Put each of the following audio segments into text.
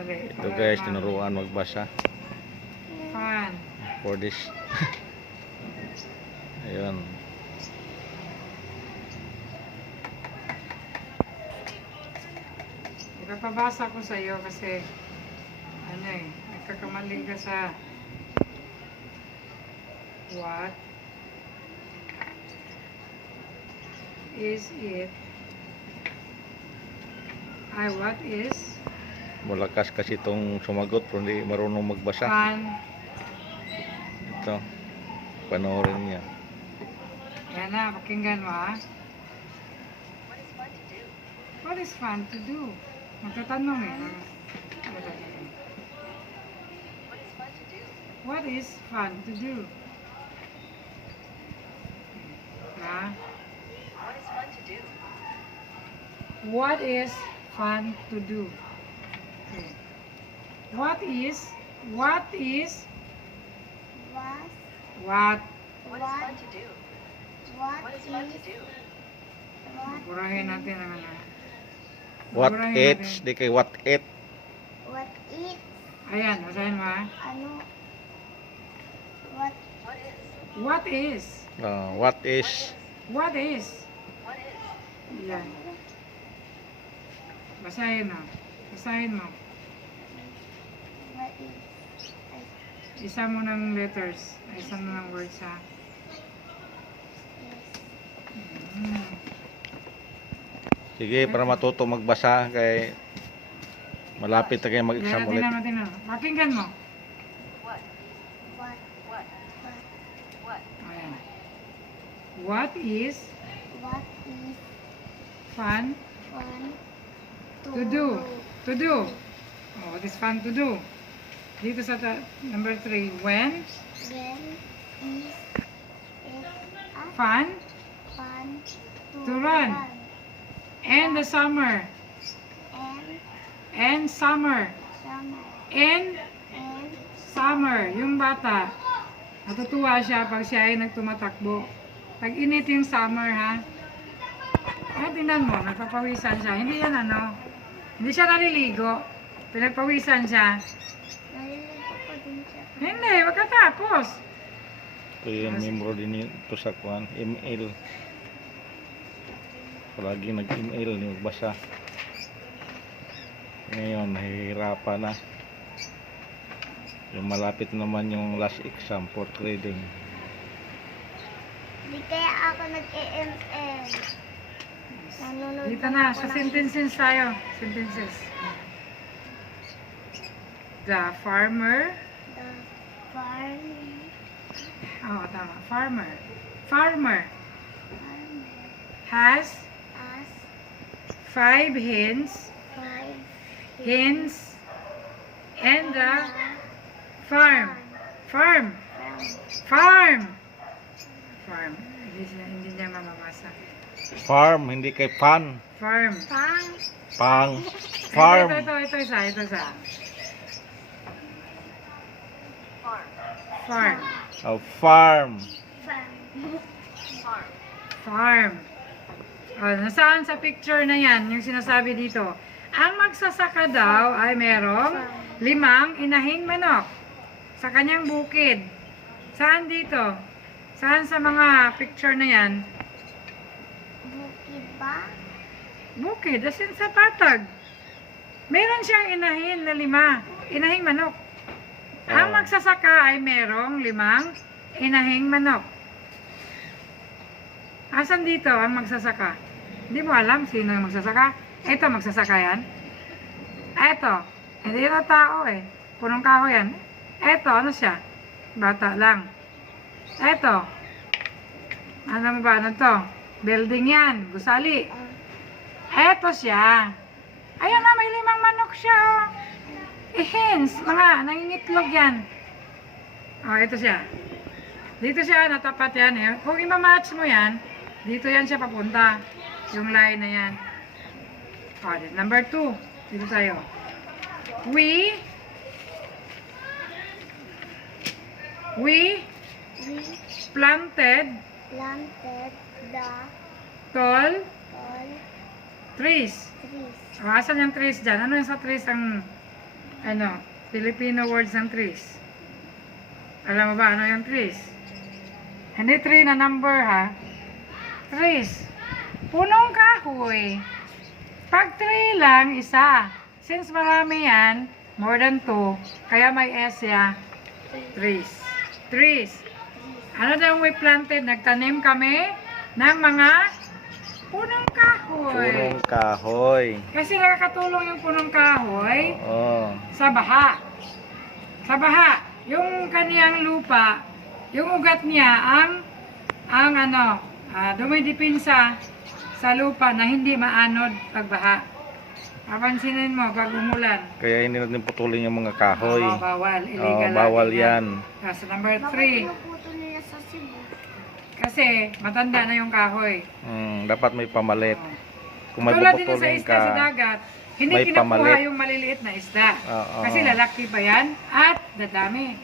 Dali. Ito guys, tinuruan magbasa Fan. for this. Ayun. Ipapabasa ko sa iyo kasi ano nagkakamali ka sa what is it? What is Malakas kasi itong sumagot pero hindi marunong magbasa. fun? Ito. Panoorin niya. Yan na, pakinggan mo ha. What is fun to do? Magtatanong What is fun to do? Ha? What is fun to do? Okay. What is What what is what fun to do? burahin natin ang ano. What Burahin eats? natin. Di kay what eat? What is Ayan, basahin mo ha. ano? What What is? What is? What is? Yan. Basahin mo. Basahin mo. what is Isa mo ng letters. Isa mo ng words ha. Hmm. Sige, para matuto magbasa kay malapit na kayo mag-exam ulit. Tingnan mo. Pakinggan mo. what Ayan. What is what is fun fun to do? To do. Oh, what is fun to do? Dito sa number 3. When when is it fun fun To run. and the summer. and And summer. summer And and summer. Yung bata. Natutuwa siya pag siya ay nagtumatakbo. Pag init yung summer ha. Ay, tingnan mo. Nagpapawisan siya. Hindi yan ano. Hindi siya naliligo. Pinagpawisan siya. naliligo ko din siya. Hindi. Pagkatapos. Ito yung membro din ito sa kuhan. Email. Palagi nag-email ni magbasa. Ngayon, nahihirapan na. Yung malapit naman yung last exam for trading. Di kaya ako nag-EML. Nanonood Dito na. Sa sentences tayo. Sentences. The farmer. The farm Oh, tama. Farmer. Farmer has has 5 hens. 5 Hens. And the farm. Farm. Farm. Farm. Hindi niya mamabasa. Farm, hindi kay pan. Farm. Pang. Farm. Ito isa. Farm. Farm. Farm. Oh, nasaan sa picture na yan, yung sinasabi dito? Ang magsasaka daw ay merong 5 inahing manok sa kanyang bukid. Saan dito? Saan sa mga picture na yan? Bukid ba? Bukid, as in sa patag. Meron siyang inahin na 5 inahing manok. Ang magsasaka ay merong 5 inahing manok. Asan dito ang magsasaka? Hindi mo alam sino yung magsasaka? Ito, magsasaka yan. Ito, hindi na tao eh. Punong kahoy yan. Ito, ano siya? Bata lang. Ito. Ano mo ba? Ano to? Building yan. Gusali. Ito siya. Ayan na, may 5 manok siya oh. Hens, mga nangingitlog yan. Oh, ito siya. Dito siya, natapat yan eh. Kung ima-match mo yan, dito yan siya papunta. Yung line na yan. Oh, number 2. Dito tayo. We We planted planted the tall tall trees. trees. Oh, asan yung trees dyan? Ano yung sa trees ang Ano? Filipino words ng trees. Alam mo ba ano yung trees? Hindi tree na number ha. Trees. Punong kahoy. Pag tree lang, isa. Since marami yan, more than 2, kaya may S ya, trees. Trees. Ano daw we planted? Nagtanim kami ng mga punong kahoy. Punong kahoy. Kasi nakakatulong yung punong kahoy Oo. sa baha. Sa baha, yung kaniyang lupa, yung ugat niya ang dumidipinsa sa lupa na hindi maanod pagbaha. Papansinin mo pag umulan. Kaya hindi natin putulin yung mga kahoy. Oo, bawal. Oo, Illegal. bawal yan. Kasi number Bakit 3, pinuputo nila sa Cebu? kasi matanda na yung kahoy. Dapat may pamalit. Kung may Tulad din sa puputulin isda sa ka, dagat, hindi may kinukuha pamalit. yung maliliit na isda. Oo. Kasi lalaki pa yan at dadami.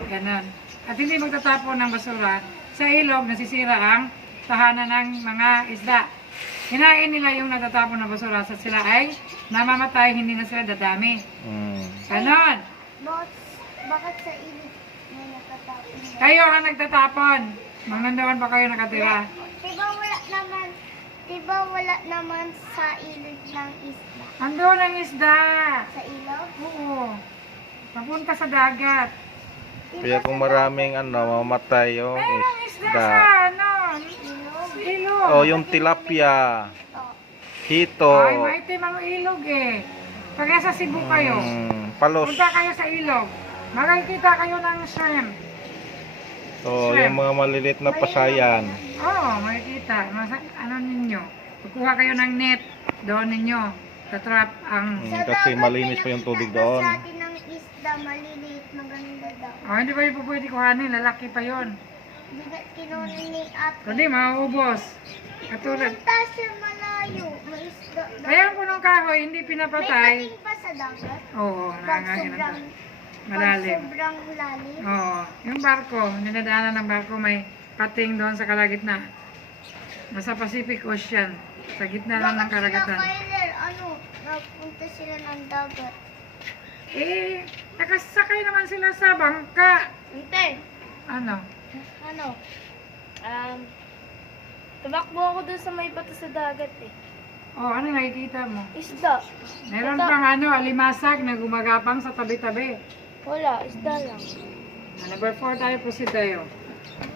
Ganon. At hindi magtatapon ng basura sa ilog, nasisira ang tahanan ng mga isda. Hinain nila yung natatapon ng basura sa sila ay namamatay, hindi na sila dadami. Ganon. Bakit sa ilig may nakatapon? Kayo ang nagtatapon. Mangandawan pa kayo nakatira. Diba wala naman sa ilog ng isla? Andun ang isda. Sa ilog? Oo. Papunta sa dagat. Kaya kung maraming mamatay yung Mayroong isda isda. sa Ilog? ilog. O yung tilapia, Oh. hito, Ay, maitim ang ilog eh. Pag nasa Cebu kayo, palos. punta kayo sa ilog. Makikita kayo ng shrimp. O yung mga maliliit na pasayan. Oo, makikita. Ano ninyo? Kukuha kayo ng net. Doon ninyo. Tatrap ang... Kasi malinis pa yung tubig doon. Sa atin ng isda, maliliit, maganda daw. Oh, hindi pa yung pwede kuhanin. Lalaki pa yon. Di ba kinunin ni ate? Kundi, mauubos. Katulad. Pumunta siya malayo. May isda daw. Kaya ang punong kahoy, hindi May pinapatay. kating pa sa dagat. Oo, Pag nanganginan sobrang, malalim. Pag sobrang lalim. Oo, yung barko, dinadaanan ng barko may pating doon sa kalagitnaan. Nasa Pacific Ocean, sa gitna lang ng Bakit sila, karagatan. Kyler, napunta sila ng dagat? Eh, nakasakay naman sila sa bangka. Hindi. Ano? Tumakbo ako dun sa may bato sa dagat eh. Oh, ano nakikita mo? Isda. Meron pang alimasag na gumagapang sa tabi-tabi. Wala, isda lang. Number 4 tayo, proceed tayo.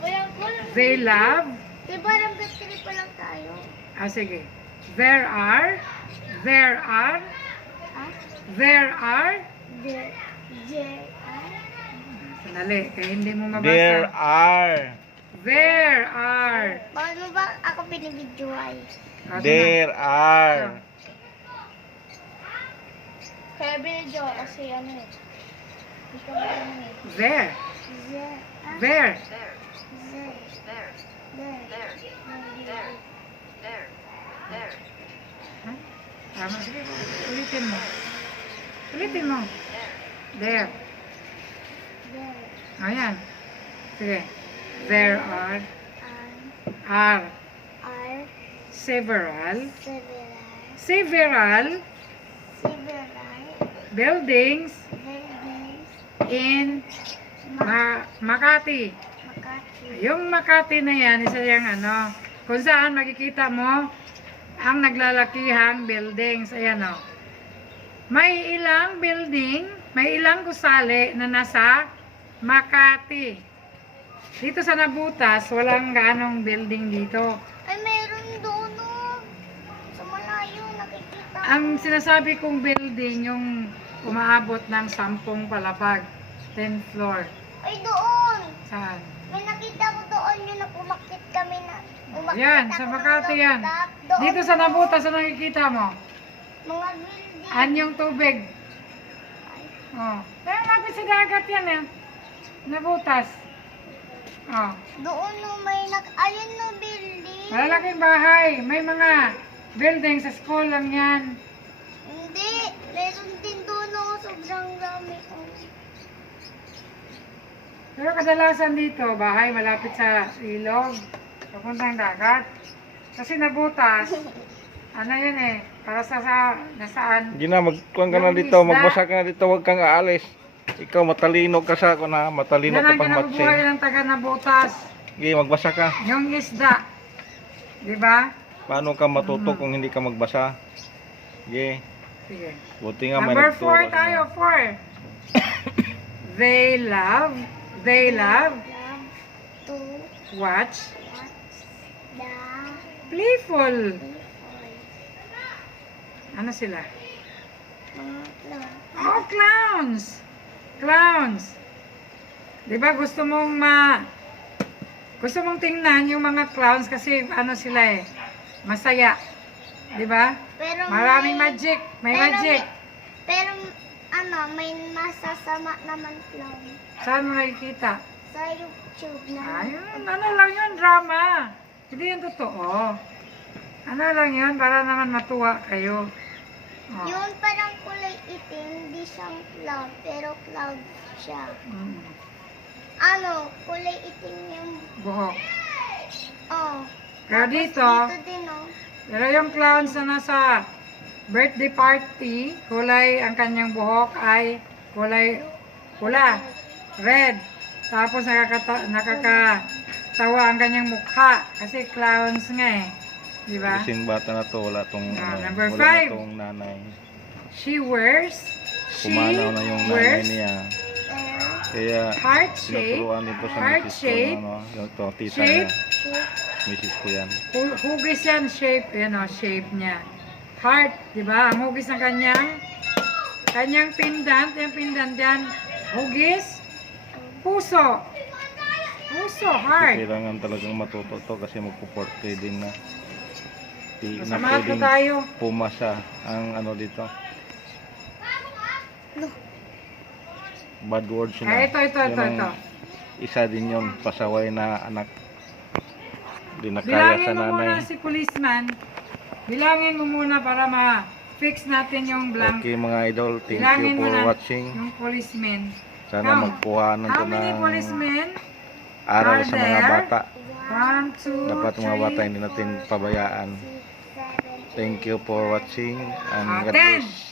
Wala. They love, Diba number 3 pa lang tayo? sige. There are, Ha? there are, sandali, kaya hindi mo mabasa. There are. There are. Paano ba ako binibidyoay? Oh, There are. Kaya binidyo kasi ano eh. Ito ba ano eh? There. There. There. Ha? Tama, sige. Ulitin mo. Ulitin mo. There. Ayan. Sige. There are Are several several buildings buildings in Makati. Makati. Yung Makati na yan, isa yung kung saan makikita mo ang naglalakihang buildings. Ayan o. May ilang building, may ilang gusali na nasa Makati. Dito sa Nabutas, walang gaanong building dito. Ay, meron doon oh. Sa malayo, nakikita. Ang sinasabi kong building, yung umaabot ng 10 palapag. 10th floor. Ay, doon. Saan? May nakita ko doon yung umakit kami na. Umakit Yan, ako sa ng Makati yan. rooftop. Doon Dito sa Nabutas, ano nakikita mo? mga building. Anyong tubig. Oh. Pero lapit sa dagat yan eh. Nabutas. Oh. Doon no, ayun no, building. Malalaking bahay. May mga building sa school lang yan. Hindi, meron din doon no, sobrang dami. Oh. Pero kadalasan dito, bahay malapit sa ilog. Papuntang dagat. Kasi Nabutas, ano yan eh, Para sa nasaan? Hindi na, magkuhan ka na Yung dito, isda. magbasa ka na dito, huwag kang aalis. Ikaw, matalino ka sa ako na, matalino Yan ka ang pang kinabubuhay matsing. ng taga na butas. Sige, magbasa ka. Yung isda. Di ba? Paano ka matuto kung hindi ka magbasa? Sige, Sige. buti nga may Number nagturo 4 tayo, 4. They love Love to watch watch the playful. people. Ano sila? Mga clown. Oh, clowns! Clowns! Di ba gusto mong tingnan yung mga clowns kasi ano sila eh, masaya. Di ba? Pero Maraming magic. May pero magic. Pero ano, may masasama naman clown. Saan mo nakikita? Sa YouTube na. Ayun, ano lang yun, drama. Hindi yun totoo. Ano lang yun, para naman matuwa kayo. Oh. Yun parang kulay itim, hindi siyang clown, pero cloud siya. Mm. Ano, kulay itim yung, Buhok. oh. Pero Tapos dito, din, oh. pero yung clowns na nasa birthday party, kulay ang kanyang buhok ay kulay pula, red. Tapos nakakatawa ang kanyang mukha kasi clowns nga eh. Di ba? Kasing bata na to, wala tong, Number wala 5. na tong nanay. She wears Pumanaw na yung nanay wears niya. There, Kaya, heart shape, tinuturuan nito sa heart misis ko, shape, yung to, tita shape. niya, shape, misis ko yan. hugis yan, shape, yan o, shape niya. Heart, di ba? Ang hugis ng kanyang pendant, yung pendant yan, hugis, puso. Puso, heart. Kailangan talagang matuto to kasi magpo-portray din na. Di na Samahan ko pwedeng tayo. pumasa ang ano dito. Bad words yun. Ah, ito. Yun ang isa din yun, pasaway na anak. Di na kaya Bilangin sa mo muna nanay. si policeman. Bilangin mo muna para ma-fix natin yung blank. Okay mga idol, thank Bilangin you mo for na watching. yung policeman. Sana How- magkuhanan How to many ng policemen? aral are sa mga there? bata. 1, 2, Dapat mga bata 3, hindi natin pabayaan. 7, Thank you for watching and God 10. bless.